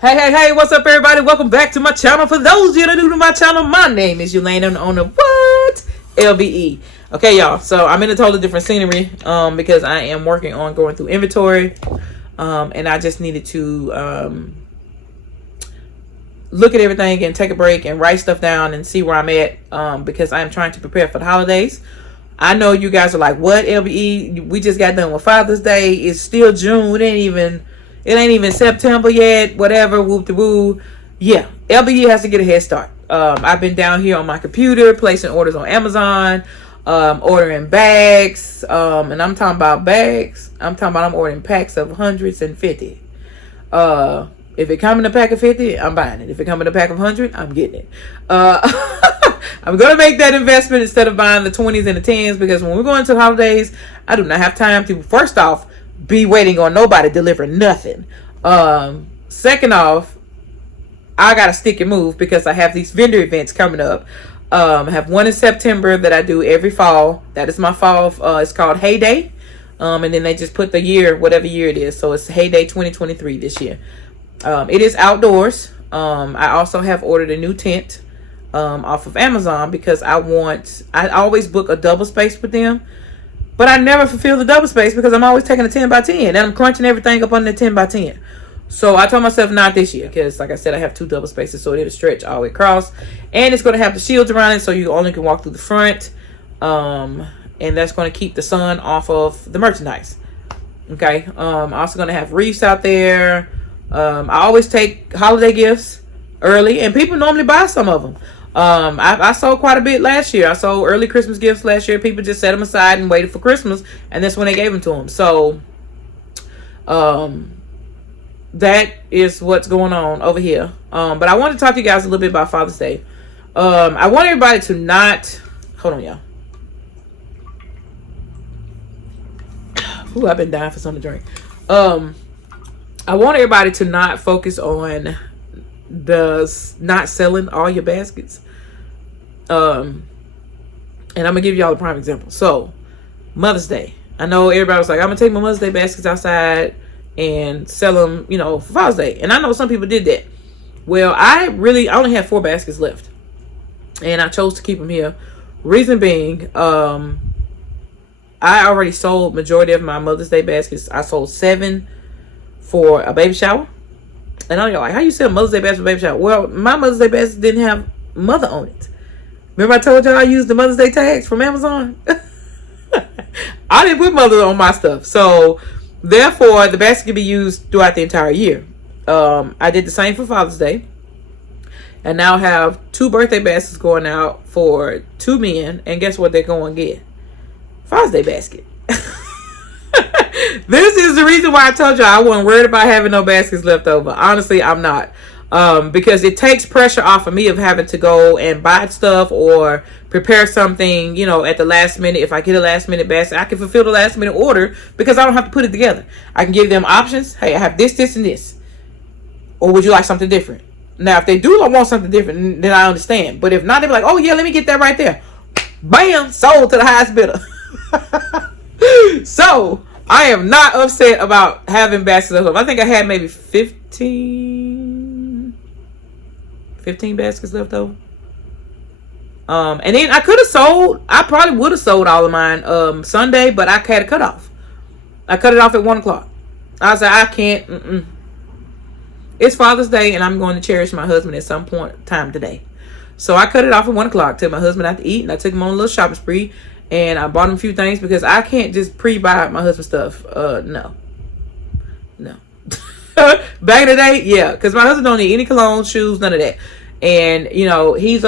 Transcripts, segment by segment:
Hey, what's up, everybody? Welcome back to my channel. For those of you that are new to my channel, my name is Yelena, the owner of what? LBE. Okay, y'all, so I'm in a totally different scenery because I am working on going through inventory, and I just needed to look at everything and take a break and write stuff down and see where I'm at because I'm trying to prepare for the holidays. I know you guys are like, what, LBE? We just got done with Father's Day. It's still June. It ain't even September yet. Whatever, whoop de woo. Yeah, LBE has to get a head start. I've been down here on my computer placing orders on Amazon, ordering bags, and I'm talking about bags. I'm ordering packs of hundreds and 50. If it come in a pack of 50, I'm buying it. If it come in a pack of 100, I'm getting it. I'm going to make that investment instead of buying the 20s and the 10s, because when we're going to the holidays, I do not have time to, first off, be waiting on nobody to deliver nothing. Second off, I got to stick and move because I have these vendor events coming up. I have one in September that I do every fall. That is my fall. It's called Heyday. And then they just put the year, whatever year it is. So it's Heyday 2023 this year. It is outdoors. I also have ordered a new tent off of Amazon because I always book a double space with them, but I never fulfill the double space because I'm always taking a 10 by 10 and I'm crunching everything up on the 10 by 10. So I told myself not this year because, like I said, I have two double spaces, so it'll stretch all the way across, and it's going to have the shields around it so you only can walk through the front, and that's going to keep the sun off of the merchandise. Okay. I'm also going to have wreaths out there. I always take holiday gifts early, and people normally buy some of them. I sold quite a bit last year. I sold early Christmas gifts last year. People just set them aside and waited for Christmas, and that's when they gave them to them. So, that is what's going on over here. But I want to talk to you guys a little bit about Father's Day. I want everybody to not, hold on, y'all. Ooh, I've been dying for something to drink. I want everybody to not focus on not selling all your baskets. And I'm gonna give y'all a prime example. So, Mother's Day. I know everybody was like, I'm gonna take my Mother's Day baskets outside and sell them, for Father's Day. And I know some people did that. Well, I only have 4 baskets left, and I chose to keep them here. Reason being, I already sold majority of my Mother's Day baskets. I sold 7 for a baby shower. And I'm like, how you sell Mother's Day basket for baby shower? Well, my Mother's Day basket didn't have mother on it. Remember I told y'all I used the Mother's Day tags from Amazon? I didn't put mother on my stuff. So, therefore, the basket can be used throughout the entire year. I did the same for Father's Day. And now have 2 birthday baskets going out for 2 men. And guess what they're going to get? Father's Day basket. This is the reason why I told you I wasn't worried about having no baskets left over. Honestly, I'm not. Because it takes pressure off of me of having to go and buy stuff or prepare something, at the last minute. If I get a last minute basket, I can fulfill the last minute order because I don't have to put it together. I can give them options. Hey, I have this, and this. Or would you like something different? Now, if they do want something different, then I understand. But if not, they'll be like, oh, yeah, let me get that right there. Bam! Sold to the highest bidder. So, I am not upset about having baskets left over. I think I had maybe 15 baskets left over. And then I probably would have sold all of mine Sunday, but I had a cutoff. I cut it off at 1 o'clock. I was like, I can't. It's Father's Day, and I'm going to cherish my husband at some point in time today. So I cut it off at 1 o'clock, took my husband out to eat, and I took him on a little shopping spree. And I bought him a few things because I can't just pre-buy my husband's stuff. No. Back in the day, yeah, because my husband don't need any cologne, shoes, none of that. And he's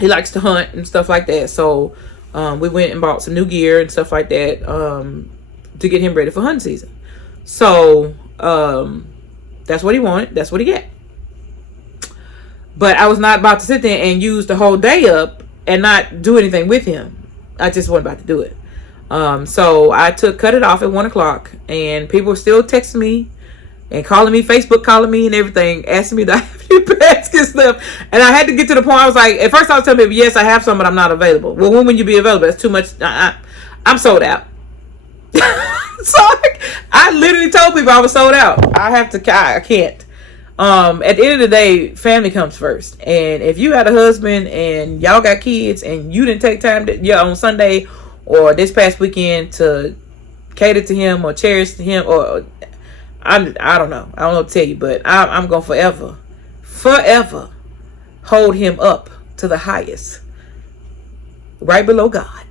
he likes to hunt and stuff like that. So we went and bought some new gear and stuff like that to get him ready for hunting season. So that's what he wanted. That's what he got. But I was not about to sit there and use the whole day up and not do anything with him. I just wasn't about to do it. So I cut it off at 1 o'clock, and people were still texting me and calling me, Facebook calling me and everything, asking me to have any baskets left. And I had to get to the point. I was like, at first I was telling people, yes, I have some, but I'm not available. Well, when will you be available? That's too much. I'm sold out. So I literally told people I was sold out. I can't. At the end of the day, family comes first. And if you had a husband and y'all got kids and you didn't take time on Sunday or this past weekend to cater to him or cherish to him, or I don't know. I don't know what to tell you, but I'm going to forever hold him up to the highest, right below God.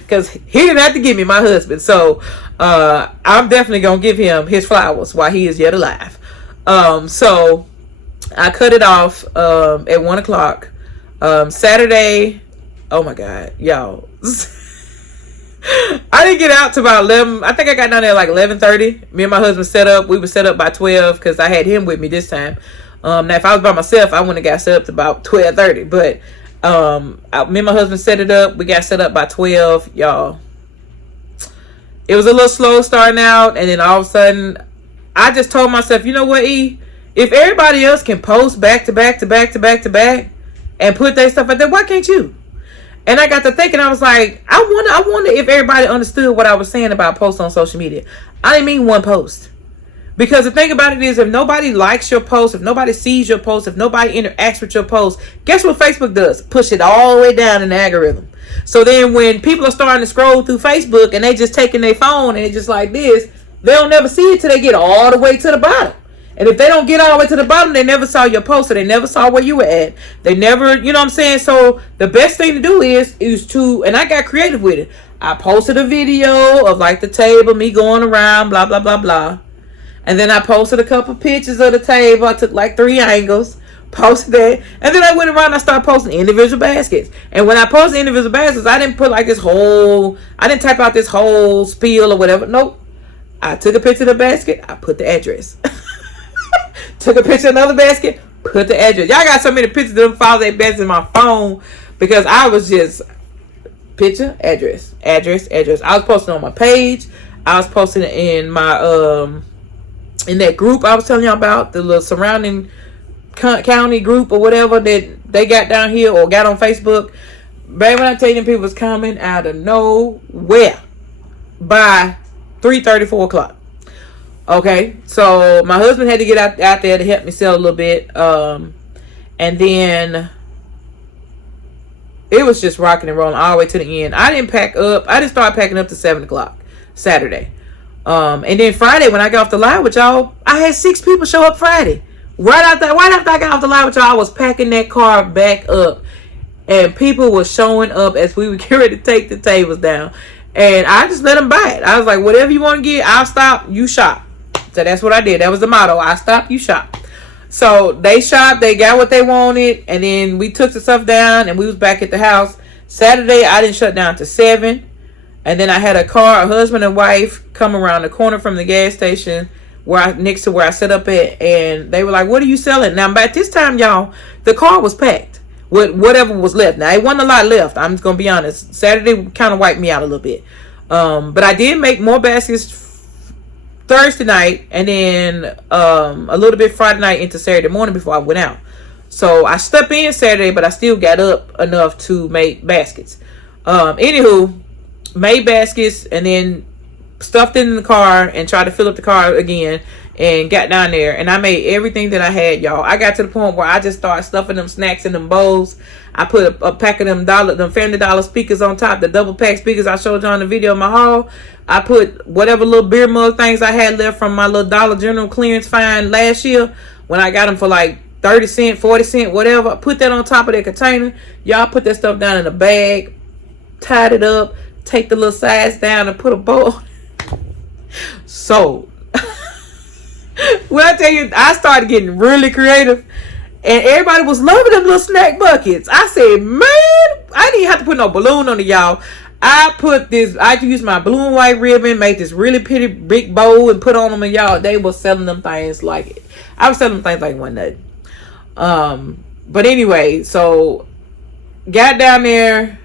Because he didn't have to give me my husband. So I'm definitely going to give him his flowers while he is yet alive. So I cut it off at 1 o'clock. Saturday, oh my God, y'all. I didn't get out to about 11. I think I got down there like 11:30. Me and my husband set up. We were set up by 12 because I had him with me this time. Now if I was by myself, I wouldn't have got set up to about 12:30. But me and my husband set it up. We got set up by 12, y'all. It was a little slow starting out, and then all of a sudden I just told myself, you know what, E, if everybody else can post back to back to back to back to back and put their stuff out there, why can't you? And I got to thinking, I was like, I wonder if everybody understood what I was saying about posts on social media. I didn't mean one post. Because the thing about it is, if nobody likes your post, if nobody sees your post, if nobody interacts with your post, guess what Facebook does? Push it all the way down in the algorithm. So then when people are starting to scroll through Facebook and they just taking their phone and it's just like this, they'll never see it till they get all the way to the bottom. And if they don't get all the way to the bottom, they never saw your post, or they never saw where you were at. They never, you know what I'm saying? So the best thing to do is to, and I got creative with it. I posted a video of like the table, me going around, blah, blah, blah, blah. And then I posted a couple pictures of the table. I took like 3 angles, posted that. And then I went around and I started posting individual baskets. And when I posted individual baskets, I didn't put like I didn't type out this whole spiel or whatever. Nope. I took a picture of the basket. I put the address. Took a picture of another basket, put the address. Y'all got so many pictures of them files they best in my phone because I was just picture, address, address, address. I was posting on my page. I was posting in my in that group I was telling y'all about, the little surrounding county group or whatever that they got down here or got on Facebook. Baby, when I tell you them people was coming out of nowhere by 3:30, 4 o'clock. Okay, so my husband had to get out there to help me sell a little bit. And then it was just rocking and rolling all the way to the end. I didn't pack up. I didn't start packing up to 7 o'clock Saturday. And then Friday, when I got off the line with y'all, I had 6 people show up Friday. Right after I got off the line with y'all, I was packing that car back up. And people were showing up as we were getting ready to take the tables down. And I just let them buy it. I was like, whatever you want to get, I'll stop, you shop. So that's what I did. That was the motto. I stop, you shop. So they shopped. They got what they wanted. And then we took the stuff down and we was back at the house. Saturday, I didn't shut down to 7. And then I had a husband and wife come around the corner from the gas station next to where I set up at. And they were like, what are you selling? Now, by this time, y'all, the car was packed with whatever was left. Now, it wasn't a lot left. I'm just going to be honest. Saturday kind of wiped me out a little bit. But I did make more baskets Thursday night, and then a little bit Friday night into Saturday morning before I went out. So I slept in Saturday, but I still got up enough to make baskets. Anywho, made baskets and then stuffed it in the car and tried to fill up the car again and got down there. And I made everything that I had, y'all. I got to the point where I just started stuffing them snacks in them bowls. I put a pack of them Family Dollar speakers on top, the double pack speakers I showed you on the video in my haul. I put whatever little beer mug things I had left from my little Dollar General clearance find last year when I got them for like 30 cents, 40 cents, whatever. I put that on top of that container. Y'all put that stuff down in a bag, tied it up, take the little sides down and put a bow. So, when I tell you, I started getting really creative. And everybody was loving them little snack buckets. I said, man, I didn't have to put no balloon on it, y'all. I used my blue and white ribbon, made this really pretty big bowl and put on them, and y'all, they were selling them things like it. I was selling them things like one nut. But anyway, so got down there,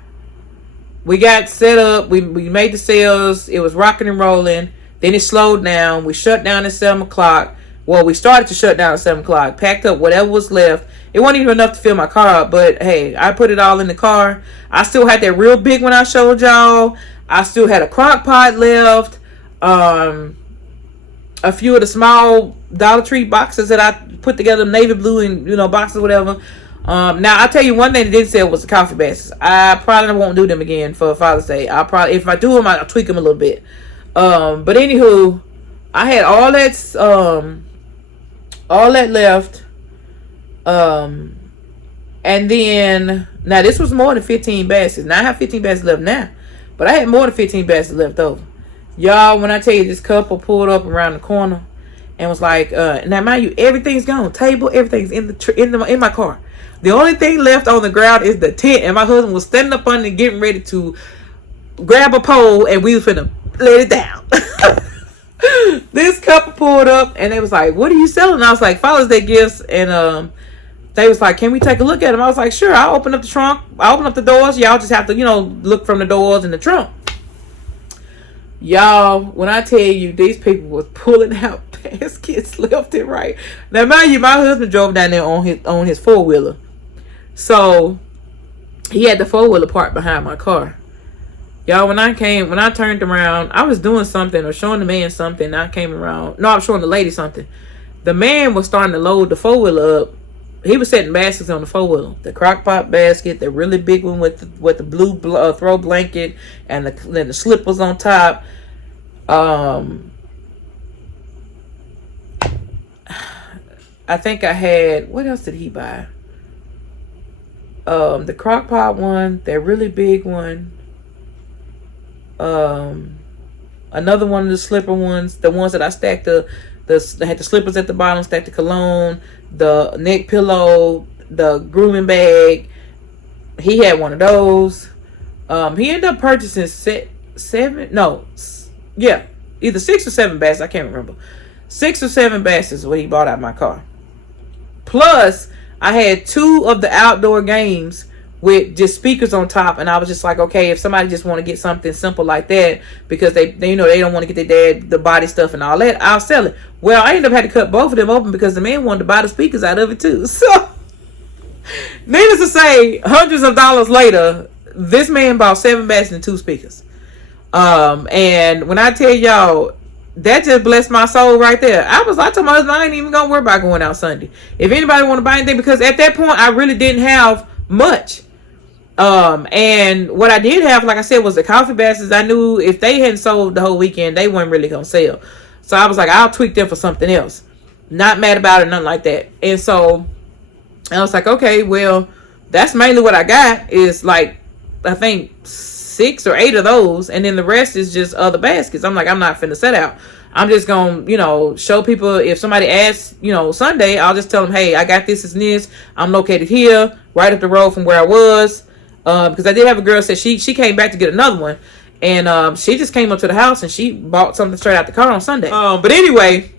we got set up, we made the sales, it was rocking and rolling, then it slowed down, we shut down at 7 o'clock, Well, we started to shut down at 7 o'clock. Packed up whatever was left. It wasn't even enough to fill my car up, but hey, I put it all in the car. I still had that real big one I showed y'all. I still had a crock pot left. A few of the small Dollar Tree boxes that I put together, navy blue and boxes, whatever. Now I'll tell you one thing that didn't sell was the coffee baskets. I probably won't do them again for Father's Day. I'll probably, if I do them, I'll tweak them a little bit. But anywho, I had all that left. And then now this was more than 15 baskets. Now I have 15 baskets left now, but I had more than 15 baskets left over. Y'all, when I tell you this couple pulled up around the corner and was like, now mind you, everything's gone. Table, everything's in my car. The only thing left on the ground is the tent, and my husband was standing up under it, getting ready to grab a pole, and we was finna let it down. This couple pulled up and they was like, "What are you selling?" And I was like, "Father's Day gifts." And they was like, "Can we take a look at them?" I was like, "Sure." I'll open up the trunk. I'll open up the doors. Y'all just have to, look from the doors in the trunk. Y'all, when I tell you, these people was pulling out baskets left and right. Now, mind you, my husband drove down there on his 4-wheeler. So, he had the 4-wheeler parked behind my car. Y'all, when I turned around, I was doing something or showing the man something. I came around. No, I was showing the lady something. The man was starting to load the 4-wheeler up. He was setting baskets on the 4-wheeler. The crock pot basket, the really big one with the blue throw blanket, and then the slippers on top. I think I had, what else did he buy? The crock pot one, that really big one. Another one of the slipper ones, the ones that I stacked they had the slippers at the bottom, stacked the cologne, the neck pillow, the grooming bag. He had one of those. He ended up purchasing either 6 or 7 baskets. I can't remember. 6 or 7 baskets is what he bought out of my car. Plus, I had 2 of the outdoor games with just speakers on top, and I was just like, okay, if somebody just want to get something simple like that because they they don't want to get their dad the body stuff and all that, I'll sell it. Well, I ended up having to cut both of them open because the man wanted to buy the speakers out of it too. So, needless to say, hundreds of dollars later, this man bought 7 baskets and 2 speakers. And when I tell y'all, that just blessed my soul right there. I told my husband I ain't even gonna worry about going out Sunday. If anybody want to buy anything, because at that point I really didn't have much. And what I did have, like I said, was the coffee baskets. I knew if they hadn't sold the whole weekend, they weren't really gonna sell. So I was like, I'll tweak them for something else. Not mad about it, nothing like that. And so I was like, okay, well, that's mainly what I got is like, I think 6 or 8 of those, and then the rest is just other baskets. I'm like, I'm not finna set out. I'm just gonna, show people. If somebody asks, Sunday, I'll just tell them, hey, I got this and this. I'm located here, right up the road from where I was. Because I did have a girl said she came back to get another one, and she just came up to the house and she bought something straight out the car on Sunday. But anyway,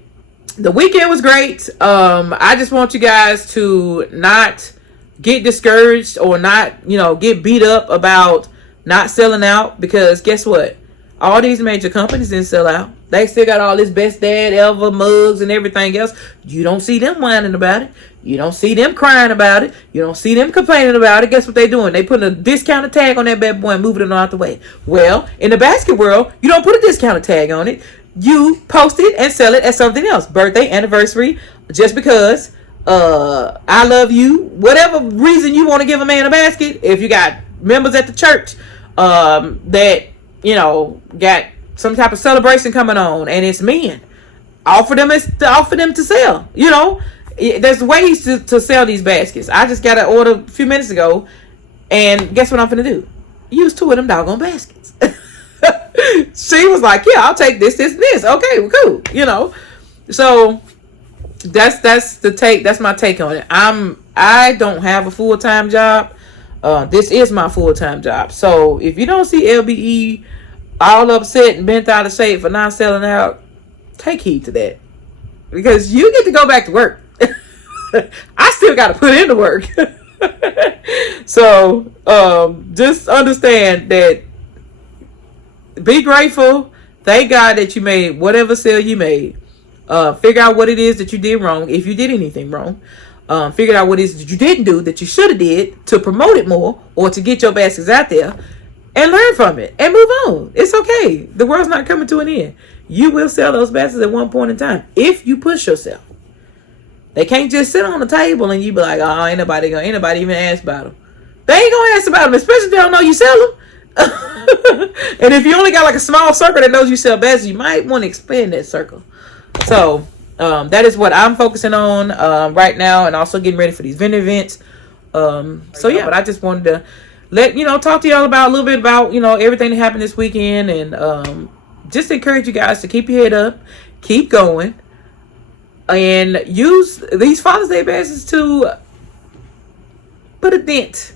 the weekend was great. I just want you guys to not get discouraged or not, get beat up about not selling out, because guess what? All these major companies didn't sell out. They still got all this best dad ever mugs and everything else. You don't see them whining about it. You don't see them crying about it. You don't see them complaining about it. Guess what they doing? They putting a discounted tag on that bad boy and moving it out the way. Well, in the basket world, you don't put a discounted tag on it. You post it and sell it as something else. Birthday, anniversary, just because, I love you. Whatever reason you want to give a man a basket. If you got members at the church that, got some type of celebration coming on and it's men, offer them to sell. There's ways to sell these baskets. I just got an order a few minutes ago, and guess what I'm finna do? Use 2 of them doggone baskets. She was like, yeah, I'll take this. Okay, well, cool. So that's the take. That's my take on it. I don't have a full-time job. This is my full-time job. So if you don't see LBE all upset and bent out of shape for not selling out, take heed to that, because you get to go back to work. I still got to put in the work. So just understand that. Be grateful. Thank God that you made whatever sale you made. Figure out what it is that you did wrong, if you did anything wrong. Figure out what it is that you didn't do that you should have did to promote it more or to get your baskets out there, and learn from it and move on. It's okay. The world's not coming to an end. You will sell those baskets at one point in time if you push yourself. They can't just sit on the table and you be like, oh, ain't nobody even ask about them. They ain't gonna ask about them, especially if they don't know you sell them. And if you only got like a small circle that knows you sell baskets, you might want to expand that circle. So that is what I'm focusing on right now, and also getting ready for these vendor events. So yeah, but I just wanted to talk to y'all about a little bit about everything that happened this weekend, and just encourage you guys to keep your head up, keep going, and use these Father's Day baskets to put a dent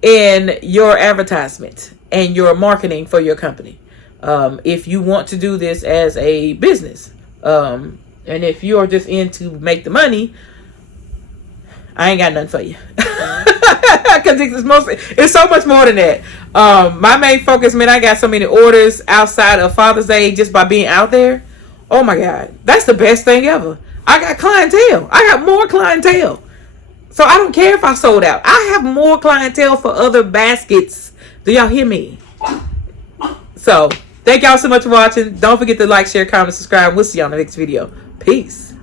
in your advertisement and your marketing for your company. If you want to do this as a business, and if you are just in to make the money, I ain't got nothing for you. Because it's so much more than that. My main focus, man, I got so many orders outside of Father's Day just by being out there. Oh my God, that's the best thing ever. I got clientele. I got more clientele. So I don't care if I sold out. I have more clientele for other baskets. Do y'all hear me? So thank y'all so much for watching. Don't forget to like, share, comment, subscribe. We'll see you on the next video. Peace.